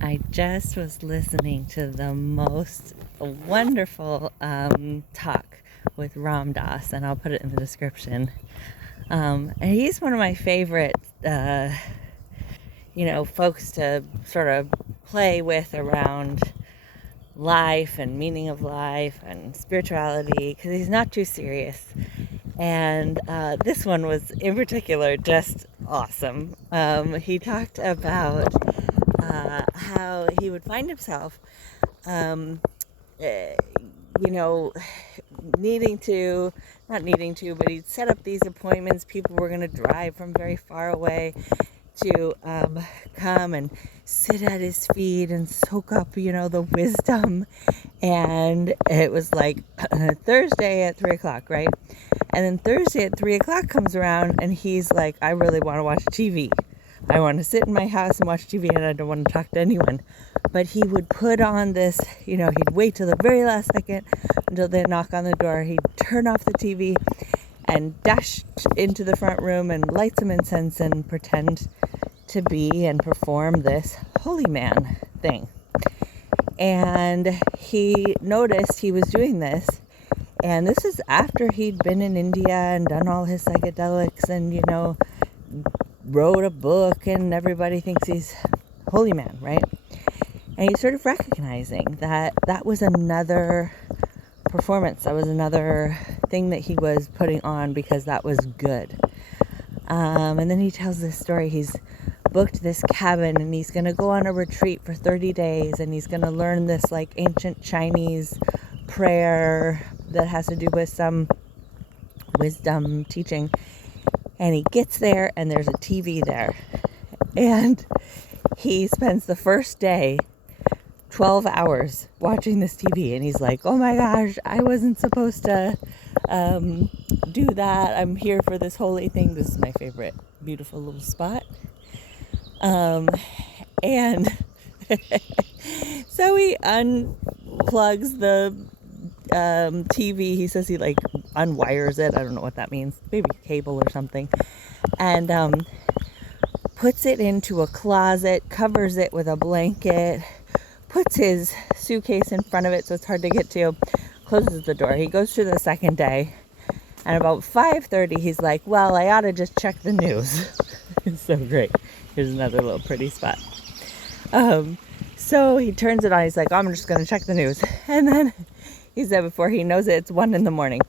I just was listening to the most wonderful talk with Ram Dass, and I'll put it in the description. And he's one of my favorite, folks to sort of play with around life and meaning of life and spirituality, because he's not too serious. And this one was, in particular, just awesome. He talked about how he would find himself, not needing to, but he'd set up these appointments. People were going to drive from very far away to come and sit at his feet and soak up, the wisdom. And it was like Thursday at 3 o'clock, right? And then Thursday at 3 o'clock comes around and he's like, I really want to watch TV. I want to sit in my house and watch TV, and I don't want to talk to anyone. But he would put on this, he'd wait till the very last second until they knock on the door. He'd turn off the TV and dash into the front room and light some incense and pretend to be and perform this holy man thing. And he noticed he was doing this. And this is after he'd been in India and done all his psychedelics and, wrote a book, and everybody thinks he's holy man, right? And he's sort of recognizing that that was another performance. That was another thing that he was putting on because that was good. And then he tells this story. He's booked this cabin and he's going to go on a retreat for 30 days and he's going to learn this like ancient Chinese prayer that has to do with some wisdom teaching. And he gets there and there's a TV there. And he spends the first day 12 hours watching this TV. And he's like, oh my gosh, I wasn't supposed to do that. I'm here for this holy thing. This is my favorite beautiful little spot. And so he unplugs the TV. He says he unwires it. I don't know what that means. Maybe cable or something. And puts it into a closet, covers it with a blanket, puts his suitcase in front of it so it's hard to get to, closes the door. He goes through the second day, and about 5:30 he's like, well, I ought to just check the news. It's so great. Here's another little pretty spot. So he turns it on. He's like, I'm just going to check the news. And then he said before he knows it, it's 1 a.m.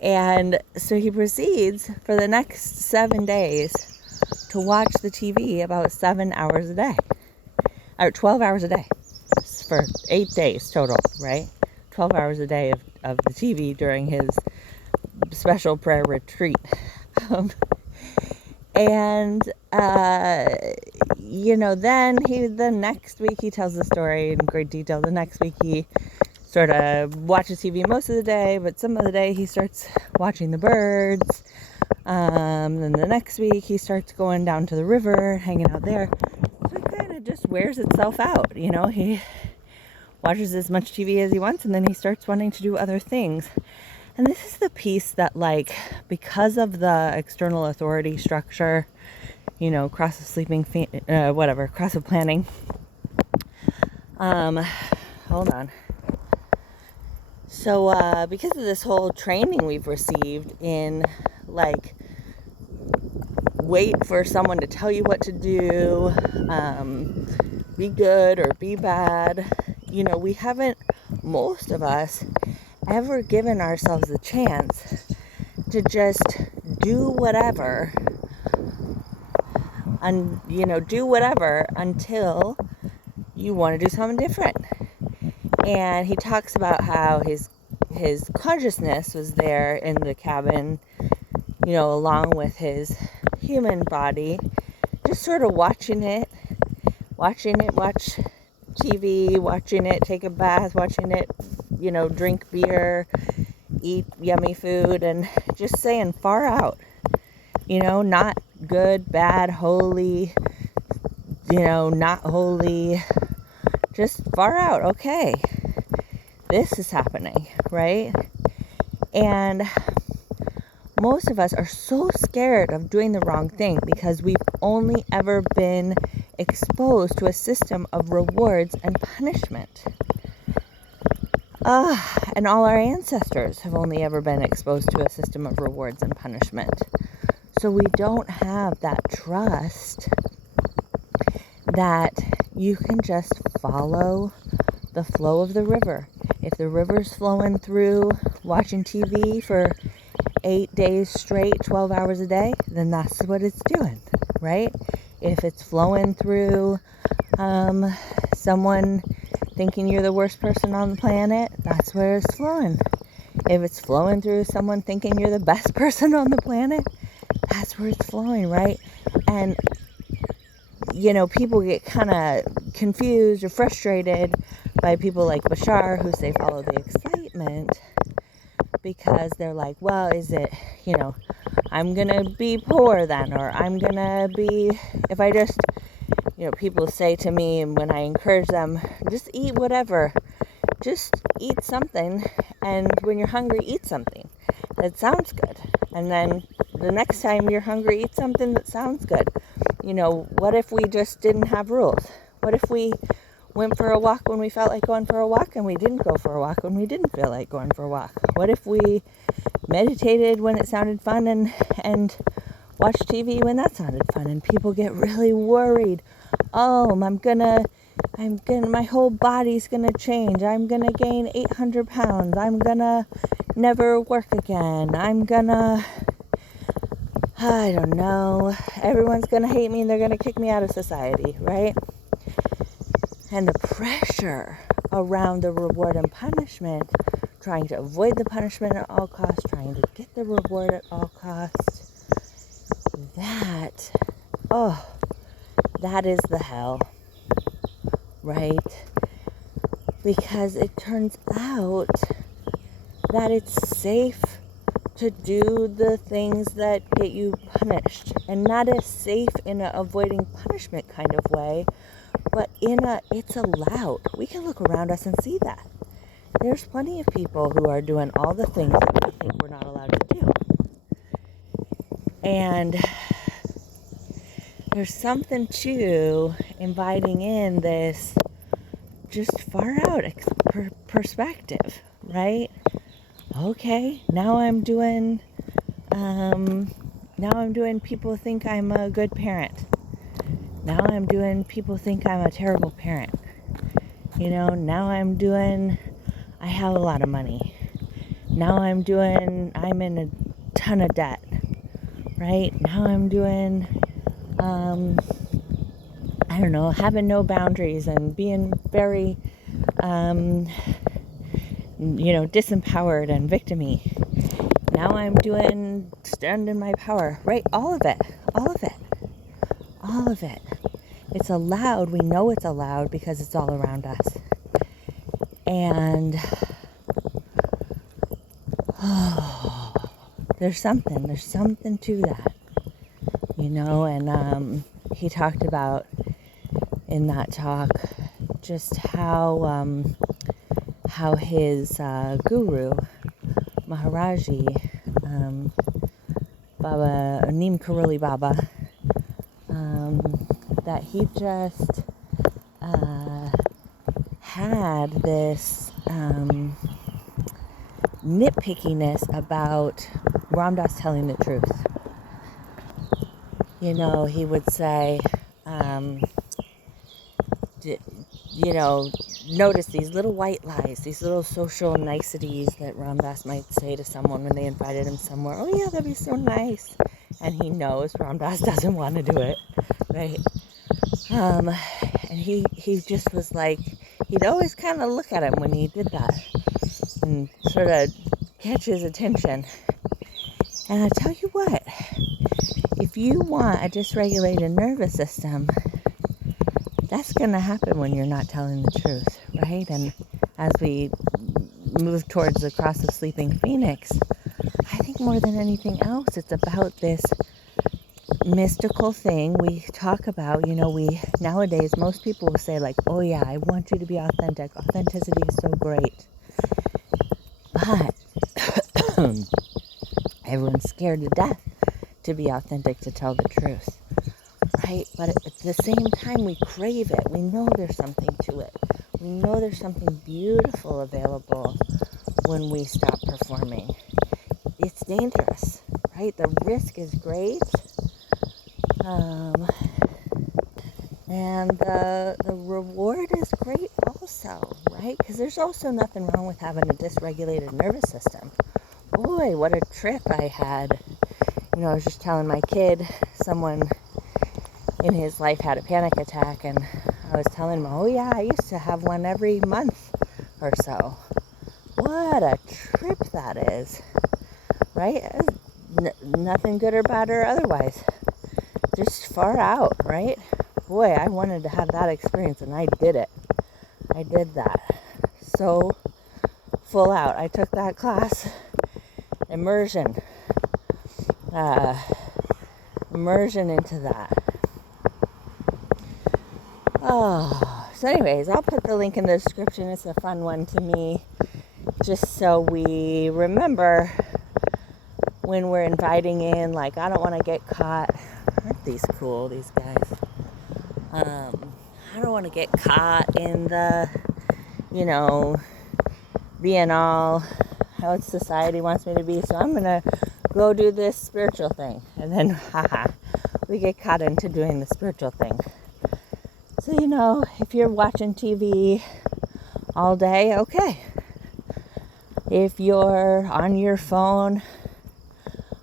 And so he proceeds for the next 7 days to watch the TV about 7 hours a day, or 12 hours a day for 8 days total, right? 12 hours a day of the TV during his special prayer retreat. And then the next week he tells the story in great detail. The next week he sort of watches TV most of the day, but some of the day he starts watching the birds. Then the next week he starts going down to the river, hanging out there. So it kind of just wears itself out, He watches as much TV as he wants, and then he starts wanting to do other things. And this is the piece that, because of the external authority structure, cross of sleeping, cross of planning. Hold on. So, because of this whole training we've received in, wait for someone to tell you what to do, be good or be bad, we haven't, most of us, ever given ourselves the chance to just do whatever, and do whatever until you want to do something different. And he talks about how his consciousness was there in the cabin, along with his human body, just sort of watching it watch TV, watching it take a bath, watching it, drink beer, eat yummy food, and just saying far out, not good, bad, holy, not holy, just far out. Okay, this is happening, right? And most of us are so scared of doing the wrong thing because we've only ever been exposed to a system of rewards and punishment. And all our ancestors have only ever been exposed to a system of rewards and punishment. So we don't have that trust that you can just follow the flow of the river. If the river's flowing through watching TV for 8 days straight, 12 hours a day, then that's what it's doing, right? If it's flowing through someone thinking you're the worst person on the planet, that's where it's flowing. If it's flowing through someone thinking you're the best person on the planet, that's where it's flowing, right? And, you know, people get kind of confused or frustrated by people like Bashar who say follow the excitement, because they're like, well, is it, you know, I'm going to be poor then, or I'm going to be, if I just, you know, people say to me when I encourage them, just eat whatever, just eat something, and when you're hungry, eat something that sounds good, and then the next time you're hungry, eat something that sounds good. You know, what if we just didn't have rules? What if we went for a walk when we felt like going for a walk, and we didn't go for a walk when we didn't feel like going for a walk? What if we meditated when it sounded fun and watched TV when that sounded fun? And people get really worried. Oh, my whole body's gonna change. I'm gonna gain 800 pounds. I'm gonna never work again. I don't know. Everyone's gonna hate me and they're gonna kick me out of society, right? And the pressure around the reward and punishment, trying to avoid the punishment at all costs, trying to get the reward at all costs, that is the hell, right? Because it turns out that it's safe to do the things that get you punished, and not as safe in a avoiding punishment kind of way, but it's allowed. We can look around us and see that. There's plenty of people who are doing all the things that we think we're not allowed to do. And there's something to inviting in this just far out perspective, right? Okay, now I'm doing people think I'm a good parent. Now I'm doing people think I'm a terrible parent. You know, now I have a lot of money. Now I'm in a ton of debt, right? Now I'm doing, I don't know, having no boundaries and being very, disempowered and victim-y. Now I'm doing stand in my power, right? All of it. It's allowed. We know it's allowed because it's all around us. And there's something to that, you know. And he talked about in that talk just how his guru Maharaji, Baba Neem Karoli Baba, that he just had this nitpickiness about Ram Dass telling the truth. You know, he would say, notice these little white lies, these little social niceties that Ram Dass might say to someone when they invited him somewhere. Oh yeah, that'd be so nice. And he knows Ram Dass doesn't want to do it, right? And he just was like, he'd always kind of look at him when he did that and sort of catch his attention. And I tell you what, if you want a dysregulated nervous system, that's going to happen when you're not telling the truth, right? And as we move towards the cross of sleeping Phoenix, I think more than anything else, it's about this mystical thing we talk about. You know, nowadays, most people will say like, oh yeah, I want you to be authentic. Authenticity is so great. But everyone's scared to death to be authentic, to tell the truth, right? But at the same time, we crave it. We know there's something to it. We know there's something beautiful available when we stop performing. It's dangerous, right? The risk is great. And the reward is great also, right? Because there's also nothing wrong with having a dysregulated nervous system. Boy, what a trip I had. I was just telling my kid, someone in his life had a panic attack, and I was telling him, oh yeah, I used to have one every month or so. What a trip that is, right? Nothing good or bad or otherwise. Just far out, right? Boy, I wanted to have that experience, and I did it. I did that. So full out. I took that class, immersion into that. So anyways, I'll put the link in the description. It's a fun one to me, just so we remember when we're inviting in, like, I don't want to get caught. Aren't these cool, these guys? I don't want to get caught in the, being all how society wants me to be, so I'm going to go do this spiritual thing. And then, we get caught into doing the spiritual thing. So, if you're watching TV all day, okay. If you're on your phone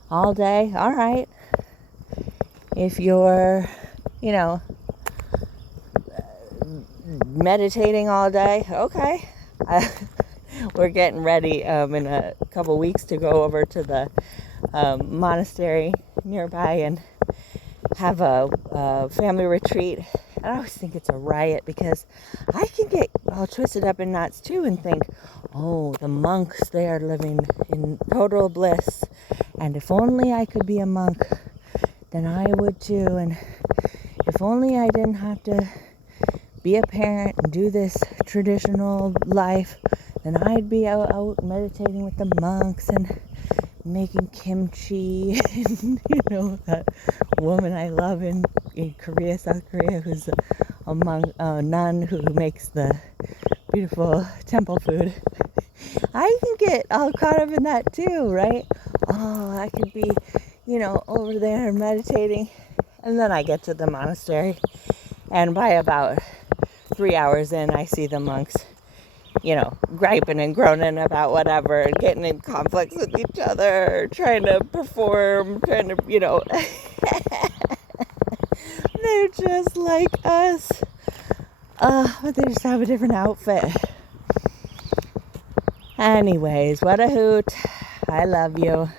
all day, all right. If you're, meditating all day, okay. We're getting ready in a couple weeks to go over to the monastery nearby and have a family retreat. And I always think it's a riot because I can get all twisted up in knots too and think, oh, the monks, they are living in total bliss, and if only I could be a monk, then I would too, and if only I didn't have to be a parent and do this traditional life, then I'd be out meditating with the monks and making kimchi. And, that woman I love in Korea, South Korea, who's a nun who makes the beautiful temple food. I can get all caught up in that too, right? Oh, I could be, over there meditating. And then I get to the monastery, and by about 3 hours in, I see the monks, griping and groaning about whatever, and getting in conflicts with each other, trying to perform, they're just like us. But they just have a different outfit. Anyways, what a hoot. I love you.